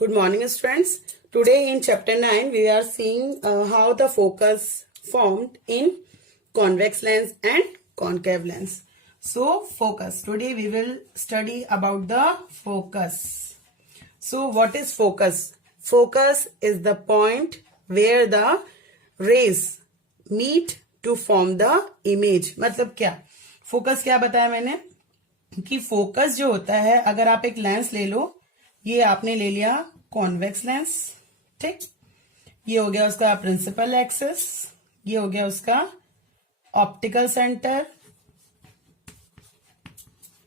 Good morning, students. Today in chapter 9, we are seeing how the focus formed in convex lens and concave lens. So, focus. Today we will study about the focus. So, what is focus? Focus is the point where the rays meet to form the image. मतलब क्या? Focus क्या बताया मैंने? कि focus जो होता है, अगर आप एक लेंस ले लो, ये आपने ले लिया कॉन्वेक्स लेंस, ठीक, ये हो गया उसका प्रिंसिपल एक्सिस, ये हो गया उसका ऑप्टिकल सेंटर,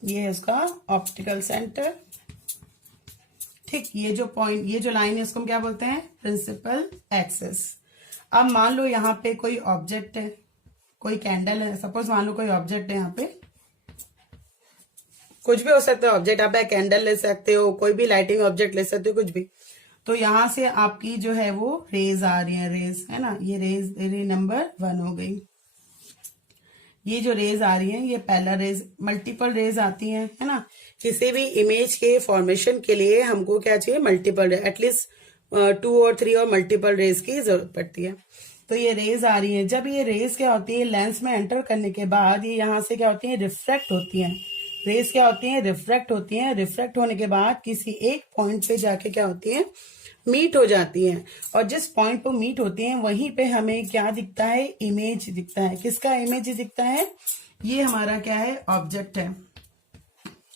ये है उसका ऑप्टिकल सेंटर, ठीक। ये जो पॉइंट, ये जो लाइन है उसको हम क्या बोलते हैं? Principal axis. अब मान लो यहाँ पे कोई ऑब्जेक्ट है, कोई कैंडल है, सपोज मान लो कोई ऑब्जेक्ट है, यहाँ पे कुछ भी हो सकता है ऑब्जेक्ट, आप कैंडल ले सकते हो, कोई भी लाइटिंग ऑब्जेक्ट ले सकते हो, कुछ भी। तो यहां से आपकी जो है वो रेज आ रही है, रेज है ना, ये रेज रे नंबर 1 हो गई। ये जो रेज आ रही है ये पहला रेज, मल्टीपल रेज आती है ना। किसी भी इमेज के फॉर्मेशन के लिए हमको क्या चाहिए? मल्टीपल, एटलीस्ट 2 और 3 और मल्टीपल रेज की जरूरत पड़ती है। तो ये रेज आ रही है, जब ये रेज क्या होती है लेंस में एंटर करने के बाद ये यहां से क्या होती है? रिफ्रैक्ट होती है। रेज क्या होती हैं? रिफ्रैक्ट होती हैं। रिफ्रैक्ट होने के बाद किसी एक पॉइंट पे जाके क्या होती हैं? मीट हो जाती हैं। और जिस पॉइंट पे मीट होती हैं वहीं पे हमें क्या दिखता है? इमेज दिखता है। किसका इमेज दिखता है? ये हमारा क्या है? ऑब्जेक्ट है,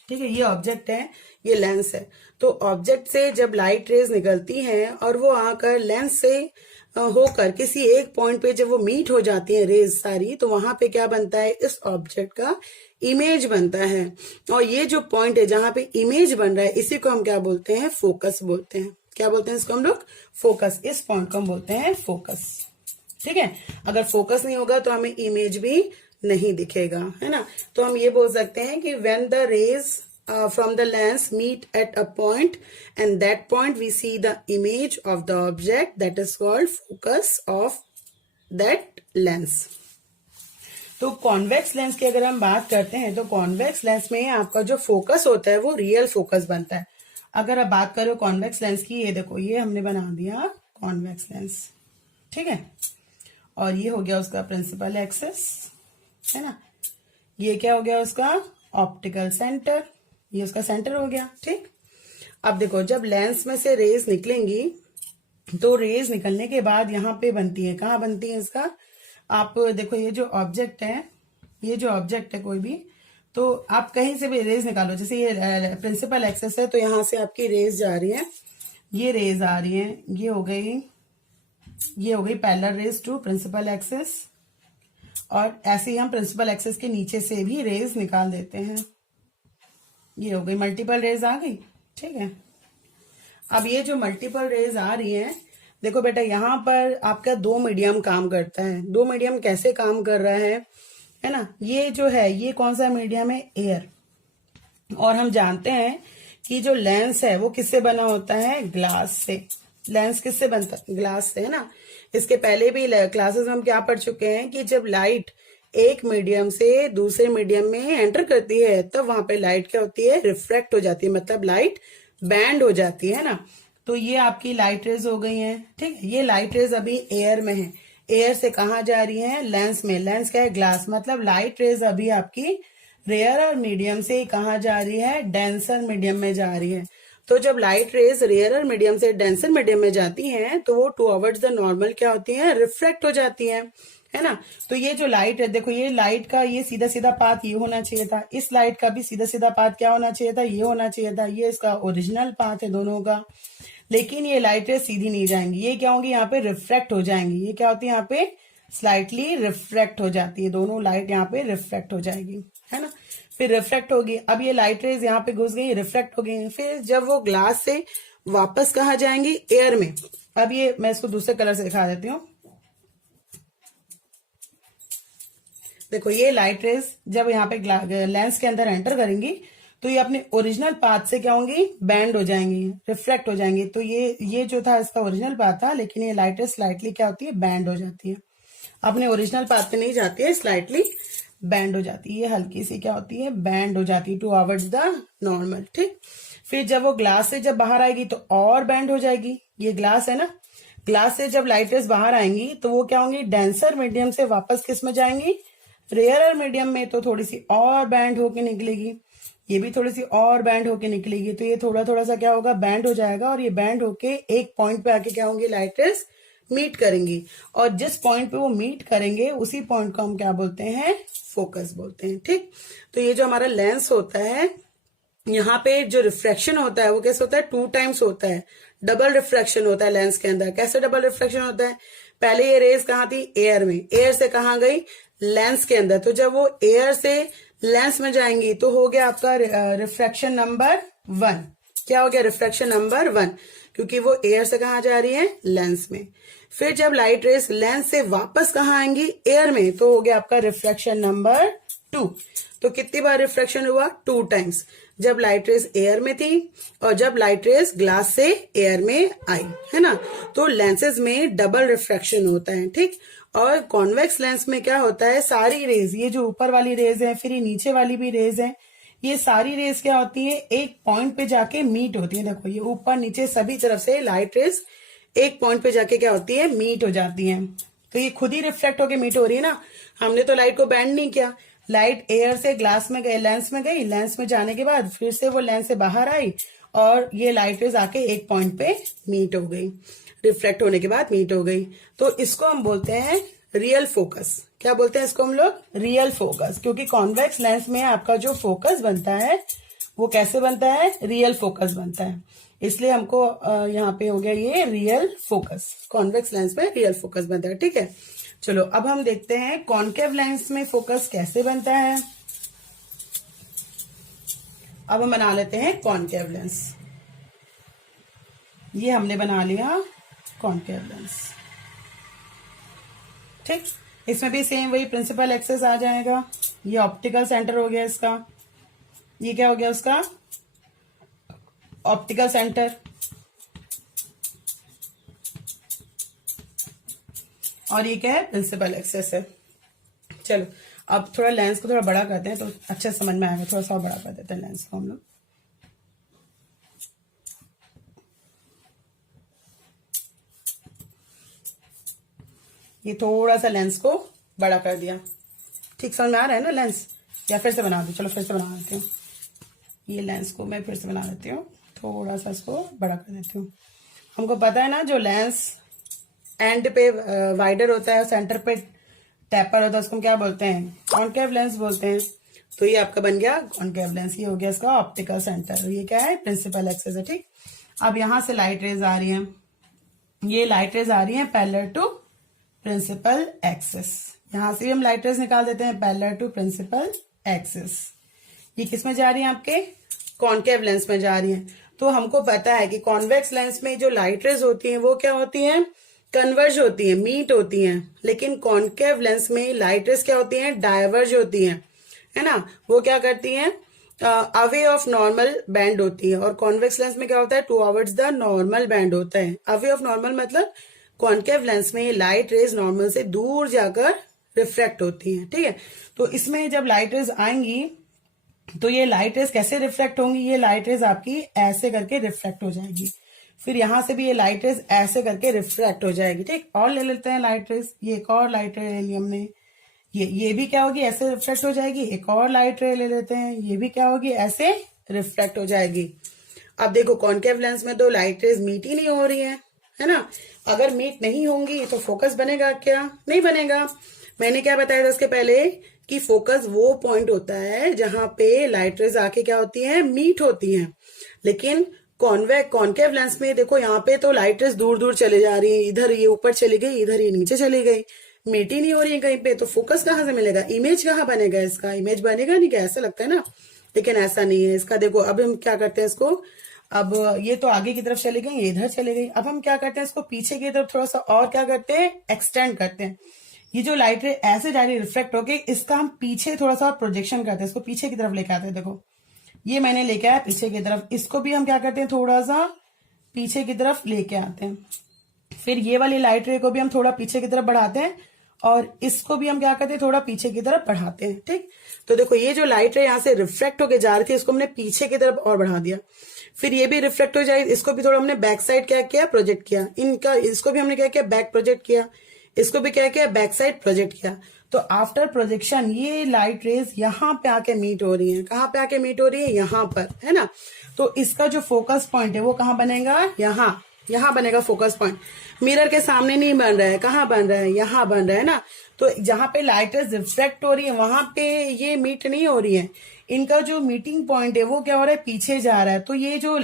ठीक है, ये ऑब्जेक्ट है, ये लेंस है। तो ऑब्जेक्ट से जब लाइट रेज निकलती हैं और वो आकर लेंस से होकर किसी एक पॉइंट पे जब वो मीट हो जाती है रेज सारी, तो वहां पे क्या बनता है? इस ऑब्जेक्ट का इमेज बनता है। और ये जो पॉइंट है जहां पे इमेज बन रहा है, इसी को हम क्या बोलते हैं? फोकस बोलते हैं। क्या बोलते हैं इसको हम लोग? फोकस। इस पॉइंट को हम बोलते हैं फोकस, ठीक है। अगर फोकस नहीं होगा तो हमें इमेज भी नहीं दिखेगा, है ना। तो हम ये बोल सकते हैं कि when the rays from the lens meet at a point, and that point we see the image of the object, that is called focus of that lens. तो कॉन्वेक्स लेंस की अगर हम बात करते हैं तो कॉन्वेक्स लेंस में आपका जो फोकस होता है वो रियल फोकस बनता है। अगर आप बात करो कॉन्वेक्स लेंस की, ये देखो, ये हमने बना दिया कॉन्वेक्स लेंस, ठीक है। और ये हो गया उसका प्रिंसिपल एक्सिस, है ना। ये क्या हो गया? उसका ऑप्टिकल सेंटर, ये उसका सेंटर हो गया, ठीक। अब देखो, जब लेंस में से रेज निकलेंगी तो रेज निकलने के बाद यहाँ पे बनती है, कहाँ बनती है इसका? आप देखो, ये जो ऑब्जेक्ट है, ये जो ऑब्जेक्ट है कोई भी, तो आप कहीं से भी रेज निकालो, जैसे ये प्रिंसिपल एक्सिस है तो यहां से आपकी रेज जा रही है, ये रेज आ रही है, ये हो गई parallel rays to principal axis. और ऐसे ही हम प्रिंसिपल एक्सिस के नीचे से भी रेज निकाल देते हैं, ये हो गई मल्टीपल रेज आ गई, ठीक है। अब ये जो मल्टीपल रेज आ रही है, देखो बेटा, यहां पर आपका 2 मीडियम काम करता है। 2 मीडियम कैसे काम कर रहा है ना। ये जो है, ये कौन सा मीडियम है? एयर। और हम जानते हैं कि जो लेंस है वो किससे बना होता है? ग्लास से। लेंस किससे बनता है? ग्लास से, है ना। इसके पहले भी क्लासेस में हम क्या पढ़ चुके हैं कि जब लाइट एक मीडियम से दूसरे मीडियम में एंटर करती है तब वहां पे लाइट क्या होती है? रिफ्रैक्ट हो जाती है, मतलब लाइट बैंड हो जाती है ना। तो ये आपकी लाइट रेज हो गई है, ठीक है। ये लाइट रेज अभी एयर में है, एयर से कहा जा रही है? लेंस में। लेंस क्या है? ग्लास। मतलब लाइट रेज अभी आपकी रेयर और मीडियम से कहा जा रही है? डेंसर मीडियम में जा रही है। तो जब लाइट रेज रेयर और मीडियम से डेंसर मीडियम में जाती हैं तो वो टुवर्ड्स द नॉर्मल क्या होती है? रिफ्रैक्ट हो जाती है ना। तो ये जो लाइट है, देखो, ये लाइट का ये सीधा सीधा पाथ ये होना चाहिए था, इस लाइट का भी सीधा सीधा पाथ क्या होना चाहिए था? ये होना चाहिए था। ये इसका ओरिजिनल पाथ है दोनों का। लेकिन ये लाइट रेज सीधी नहीं जाएंगी, ये क्या होंगी? यहाँ पे रिफ्रैक्ट हो जाएंगी। ये क्या होती है? यहाँ पे स्लाइटली रिफ्रैक्ट हो जाती है, दोनों लाइट यहाँ पे रिफ्रैक्ट हो जाएगी, है ना। फिर रिफ्रैक्ट होगी। अब ये लाइट रेज यहाँ पे घुस गई, रिफ्रैक्ट हो गई। फिर जब वो ग्लास से वापस कहाँ जाएंगी? एयर में। अब ये मैं इसको दूसरे कलर से दिखा देती हूँ। देखो, ये लाइट रेज जब यहाँ पे लेंस के अंदर एंटर करेंगी तो ये अपने ओरिजिनल पाथ से क्या होंगी? बैंड हो जाएंगी, रिफ्लेक्ट हो जाएंगी। तो ये जो था इसका ओरिजिनल पाथ था, लेकिन ये लाइट रेज स्लाइटली क्या होती है? बैंड हो जाती है, अपने ओरिजिनल पाथ पे नहीं जाती है, स्लाइटली बैंड हो जाती है। ये हल्की सी क्या होती है? बैंड हो जाती है टुवर्ड्स द नॉर्मल, ठीक। फिर जब वो ग्लास से जब बाहर आएगी तो और बैंड हो जाएगी। ये ग्लास है ना, ग्लास से जब लाइट रेज बाहर आएंगी तो वो क्या होंगी, डेंसर मीडियम से वापस किस में जाएंगी, रेयरर मीडियम में, तो थोड़ी सी और बैंड होके निकलेगी। ये भी थोड़ी सी और बैंड होके निकलेगी, तो ये थोड़ा थोड़ा सा क्या होगा, बैंड हो जाएगा, और ये बैंड होके एक पॉइंट पे आके क्या होंगी, लाइट रेज मीट करेंगी। और जिस पॉइंट पे वो मीट करेंगे उसी पॉइंट को हम क्या बोलते हैं, फोकस बोलते हैं। ठीक, तो ये जो हमारा लेंस होता है, यहाँ पे जो रिफ्रैक्शन होता है वो कैसे होता है, 2 टाइम्स होता है, डबल रिफ्रैक्शन होता है लेंस के अंदर। कैसे डबल रिफ्रैक्शन होता है, पहले ये रेज कहाँ थी, एयर में, एयर से कहाँ गई, लेंस के अंदर। तो जब वो एयर से लेंस में जाएंगी तो हो गया आपका रिफ्रैक्शन नंबर 1। क्या हो गया, रिफ्रैक्शन नंबर 1, क्योंकि वो एयर से कहा जा रही है, लेंस में। फिर जब लाइट रेस लेंस से वापस कहाँ आएंगी, एयर में, तो हो गया आपका रिफ्रैक्शन नंबर 2। तो कितनी बार रिफ्रैक्शन हुआ, 2 टाइम्स, जब लाइट रेस एयर में थी और जब लाइट रेस ग्लास से एयर में आई, है ना। तो लेंसेज में डबल रिफ्रैक्शन होता है। ठीक, और कॉन्वेक्स लेंस में क्या होता है, सारी रेज, ये जो ऊपर वाली रेज है, फिर ये नीचे वाली भी रेज है, ये सारी रेज क्या होती है, एक पॉइंट पे जाके मीट होती है। देखो ये ऊपर नीचे सभी तरफ से लाइट रेज एक पॉइंट पे जाके क्या होती है, मीट हो जाती है। तो ये खुद ही रिफ्लेक्ट होके मीट हो रही है ना, हमने तो लाइट को बैंड नहीं किया। लाइट एयर से ग्लास में गई, लेंस में गई, लेंस में जाने के बाद फिर से वो लेंस से बाहर आई और ये लाइट रेज आके एक पॉइंट पे मीट हो गई, रिफ्लेक्ट होने के बाद मीट हो गई। तो इसको हम बोलते हैं रियल फोकस। क्या बोलते हैं इसको हम लोग, रियल फोकस, क्योंकि कॉन्वेक्स लेंस में आपका जो फोकस बनता है वो कैसे बनता है, रियल फोकस बनता है। इसलिए हमको यहाँ पे हो गया ये रियल फोकस, कॉन्वेक्स लेंस में रियल फोकस बनता है। ठीक है, चलो अब हम देखते हैं कॉनकेव लेंस में फोकस कैसे बनता है। अब हम बना लेते हैं कॉनकेव लेंस। ये हमने बना लिया कॉनकेव लेंस। ठीक, इसमें भी सेम वही प्रिंसिपल एक्सेस आ जाएगा। ये ऑप्टिकल सेंटर हो गया इसका, ये क्या हो गया उसका, ऑप्टिकल सेंटर, और ये क्या है, प्रिंसिपल एक्सेस है। चलो अब थोड़ा लेंस को थोड़ा बड़ा करते हैं तो अच्छा समझ में आएगा, थोड़ा सा बड़ा कर देते हैं लेंस को हम लोग। ये थोड़ा सा लेंस को बड़ा कर दिया। ठीक समझ में आ रहा है ना लेंस, या फिर से बना दो, चलो फिर से बना देती हूँ। ये लेंस को मैं फिर से बना देती हूँ, थोड़ा सा इसको बड़ा कर देती हूँ। हमको पता है ना, जो लेंस एंड पे वाइडर होता है, सेंटर पे टैपर होता है, उसको हम क्या बोलते हैं, कॉनकेव लेंस बोलते हैं। तो ये आपका बन गया कॉनकेव लेंस, ये हो गया इसका ऑप्टिकल सेंटर, ये क्या है, प्रिंसिपल एक्सेस है। ठीक, अब यहां से लाइट रेज आ रही है, ये लाइट रेज आ रही है पैरेलल टू प्रिंसिपल एक्सेस। यहां से भी हम लाइट रेज निकाल देते हैं पैरेलल टू प्रिंसिपल एक्सेस। ये किस में जा रही है, आपके कॉनकेव लेंस में जा रही है। तो हमको पता है कि कॉन्वेक्स लेंस में जो लाइट रेज होती हैं वो क्या होती हैं, कन्वर्ज होती हैं, मीट होती हैं। लेकिन कॉनकेव लेंस में लाइट रेज क्या होती हैं, डायवर्ज होती हैं, है ना। वो क्या करती हैं, अवे ऑफ नॉर्मल बैंड होती है। और कॉन्वेक्स लेंस में क्या होता है, टुवर्ड्स द नॉर्मल बैंड होता है। अवे ऑफ नॉर्मल मतलब कॉनकेव लेंस में लाइट रेज नॉर्मल से दूर जाकर रिफ्लेक्ट होती है। ठीक है, तो इसमें जब लाइट रेज आएंगी तो ये लाइट रेज कैसे रिफ्लेक्ट होंगी, ये लाइट रेज आपकी ऐसे करके रिफ्लेक्ट हो जाएगी, फिर यहां से भी ये लाइट रेज ऐसे करके रिफ्लेक्ट हो जाएगी। ठीक, और ले लेते हैं लाइट रेज, ये एक और लाइट रे ले ली हमने, ये भी क्या होगी, ऐसे रिफ्लेक्ट हो जाएगी। एक और लाइट रे ले लेते हैं, ये भी क्या होगी, ऐसे रिफ्लेक्ट हो जाएगी। अब देखो कॉनकेव लेंस में तो लाइट रेज मीट ही नहीं हो रही है ना। अगर मीट नहीं होंगी तो फोकस बनेगा क्या, नहीं बनेगा। मैंने क्या बताया था इसके पहले कि फोकस वो पॉइंट होता है जहां पे लाइट रेज आके क्या होती है, मीट होती है। लेकिन कॉनकेव लेंस में देखो, यहाँ पे तो लाइट रेज दूर दूर चले जा रही है, इधर ये ऊपर चली गई, इधर ये नीचे चली गई, मीट ही नहीं हो रही है कहीं पे। तो फोकस कहाँ से मिलेगा, इमेज कहाँ बनेगा, इसका इमेज बनेगा नहीं क्या, ऐसा लगता है ना, लेकिन ऐसा नहीं है इसका। देखो अब हम क्या करते हैं इसको, अब ये तो आगे की तरफ चली गई, ये इधर चली गई, अब हम क्या करते हैं इसको पीछे की तरफ थोड़ा सा और क्या करते हैं, एक्सटेंड करते हैं। ये जो लाइट रे ऐसे जा रही है रिफ्लेक्ट होके, इसका हम पीछे थोड़ा सा प्रोजेक्शन करते हैं, इसको पीछे की तरफ लेके आते हैं। देखो ये मैंने लेके आया पीछे की तरफ, इसको भी हम क्या करते हैं, थोड़ा सा पीछे की तरफ लेके आते हैं। फिर ये वाली लाइट रे को भी हम थोड़ा पीछे की तरफ बढ़ाते हैं, और इसको भी हम क्या करते हैं, थोड़ा पीछे की तरफ बढ़ाते हैं। ठीक, तो देखो ये जो लाइट रे यहाँ से रिफ्लेक्ट होके जा रही थी, इसको हमने पीछे की तरफ और बढ़ा दिया। फिर ये भी रिफ्लेक्ट हो जाएगी, इसको भी थोड़ा हमने बैक साइड क्या किया, प्रोजेक्ट किया, इनका इसको भी हमने क्या किया, बैक प्रोजेक्ट किया, इसको भी क्या किया, बैक साइड प्रोजेक्ट किया। तो आफ्टर प्रोजेक्शन ये लाइट रेज यहाँ पे आके मीट हो रही है, कहाँ पे आके मीट हो रही है, यहाँ पर, है ना। तो इसका जो फोकस पॉइंट है वो कहाँ बनेगा, यहाँ बनेगा फोकस पॉइंट। मिरर के सामने नहीं बन रहा है, कहाँ बन रहा है, यहाँ बन रहा है ना। तो जहां पे लाइट रेज रिफ्लेक्ट हो रही है वहां पे ये मीट नहीं हो रही है, इनका जो मीटिंग पॉइंट है वो क्या हो रहा है, पीछे जा रहा है। तो ये जो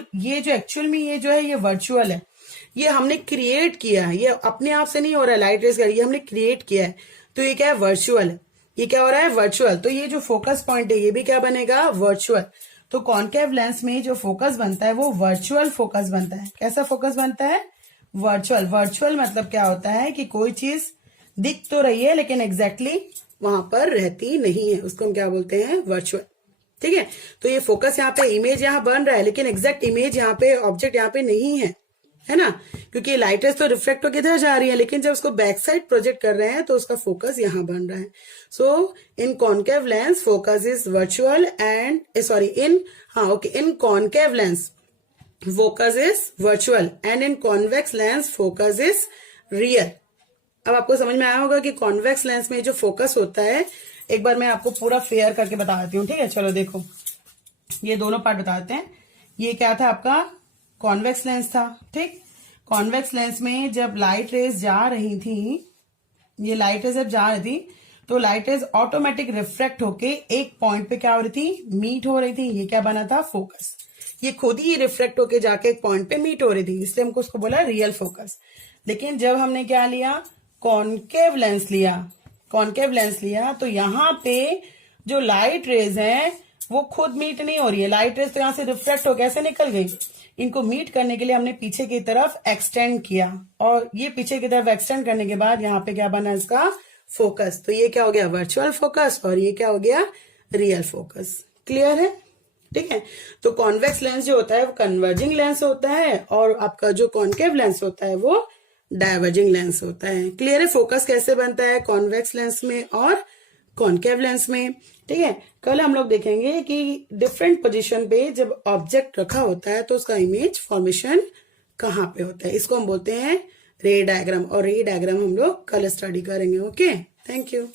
एक्चुअल में ये जो है ये वर्चुअल है, ये हमने क्रिएट किया है, ये अपने आप से नहीं हो रहा है लाइट रेज का, ये हमने क्रिएट किया है। तो ये क्या है, वर्चुअल है, ये क्या हो रहा है, वर्चुअल। तो ये जो फोकस पॉइंट है ये भी क्या बनेगा, वर्चुअल। तो कॉन्केव लेंस में जो फोकस बनता है वो वर्चुअल फोकस बनता है। कैसा फोकस बनता है, वर्चुअल। वर्चुअल मतलब क्या होता है कि कोई चीज दिख तो रही है लेकिन एग्जैक्टली वहां पर रहती नहीं है, उसको हम क्या बोलते हैं, वर्चुअल। ठीक है, तो ये फोकस यहाँ पे इमेज यहाँ बन रहा है लेकिन एग्जैक्ट इमेज यहाँ पे, ऑब्जेक्ट यहाँ पे नहीं है ना, क्योंकि लाइट रेज तो रिफ्लेक्ट होकर इधर जा रही है, लेकिन जब उसको बैक साइड प्रोजेक्ट कर रहे हैं तो उसका फोकस यहाँ बन रहा है। So in concave lens focus is virtual and sorry in concave lens focus is virtual and in convex lens focus is real. अब आपको समझ में आया होगा कि कॉन्वेक्स लेंस में जो फोकस होता है, एक बार मैं आपको पूरा फेयर करके बता देती हूँ। ठीक है, चलो देखो, ये दोनों पार्ट बताते हैं। ये क्या था, आपका कॉन्वेक्स लेंस था। ठीक, कॉन्वेक्स लेंस में जब लाइट रेज जा रही थी, ये लाइट रेज जब जा रही थी तो लाइट रेज ऑटोमेटिक रिफ्लेक्ट होके एक पॉइंट पे क्या हो रही थी, मीट हो रही थी। ये क्या बना था, फोकस। ये खुद ही रिफ्लेक्ट होके जाके एक पॉइंट पे मीट हो रही थी, इसलिए हमको उसको बोला रियल फोकस। लेकिन जब हमने क्या लिया, कॉन्केव लेंस लिया, कॉन्केव लेंस लिया, तो यहाँ पे जो लाइट रेज है वो खुद मीट नहीं हो रही है। लाइट रेज तो यहाँ से रिफ्लेक्ट होकर ऐसे निकल गई, इनको मीट करने के लिए हमने पीछे की तरफ एक्सटेंड किया, और ये पीछे की तरफ एक्सटेंड करने के बाद यहाँ पे क्या बना, इसका फोकस। तो ये क्या हो गया, वर्चुअल फोकस, और ये क्या हो गया, रियल फोकस। क्लियर है, ठीक है। तो कॉन्वेक्स लेंस जो होता है वो कन्वर्जिंग लेंस होता है, और आपका जो कॉन्केव लेंस होता है वो डायवर्जिंग लेंस होता है। क्लियर है, फोकस कैसे बनता है कॉन्वेक्स लेंस में और कॉन्केव लेंस में। ठीक है, कल हम लोग देखेंगे कि डिफरेंट पोजीशन पे जब ऑब्जेक्ट रखा होता है तो उसका इमेज फॉर्मेशन कहाँ पे होता है, इसको हम बोलते हैं रे डायग्राम, और रे डायग्राम हम लोग कल स्टडी करेंगे। Okay, thank you.